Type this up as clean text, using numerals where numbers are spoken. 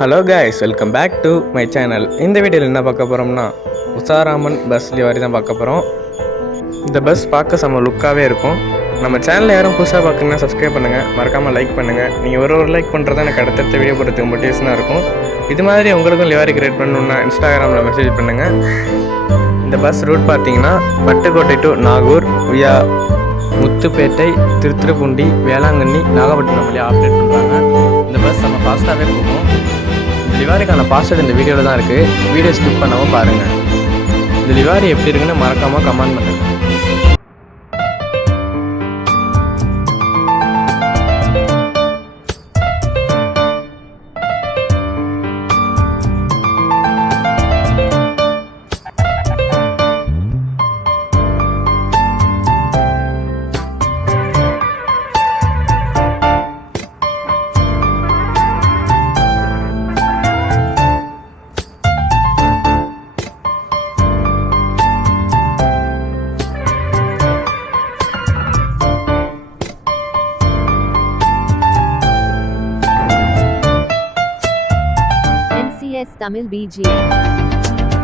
Hello guys, welcome back to my channel. இந்த வீடியோவில் என்ன பார்க்க போகிறோம்னா, உஷாராமன் பஸ் லிவரி தான் பார்க்க போகிறோம். இந்த பஸ் பார்க்க செம்ம லுக்காகவே இருக்கும். நம்ம சேனலில் யாரும் புதுசாக பார்க்குறீங்கன்னா சப்ஸ்கிரைப் பண்ணுங்கள், மறக்காமல் லைக் பண்ணுங்கள். நீங்கள் ஒரு லைக் பண்ணுறது எனக்கு அடுத்தடுத்த வீடியோ போடுறதுக்கு மோட்டிவேஷனாக இருக்கும். இது மாதிரி உங்களுக்கும் லிவரி கிரியேட் பண்ணணுன்னா இன்ஸ்டாகிராமில் மெசேஜ் பண்ணுங்கள். இந்த பஸ் ரூட் பார்த்தீங்கன்னா பட்டுக்கோட்டை டு நாகூர் வியா முத்துப்பேட்டை, திருத்துறைப்பூண்டி, வேளாங்கண்ணி, நாகப்பட்டினம் வழியாக ஆப்ரேட் பண்ணுறாங்க. இந்த பஸ் நம்ம ஃபாஸ்ட்டாகவே போகும். இந்த லிவாரிக்கான பாஸ்வேர்டு இந்த வீடியோவில் தான் இருக்குது. வீடியோ ஸ்கிப் பண்ணாமல் பாருங்கள். இந்த லிவாரி எப்படி இருக்குன்னு மறக்காமல் கமெண்ட் பண்ணுங்கள். NCS Tamil BGM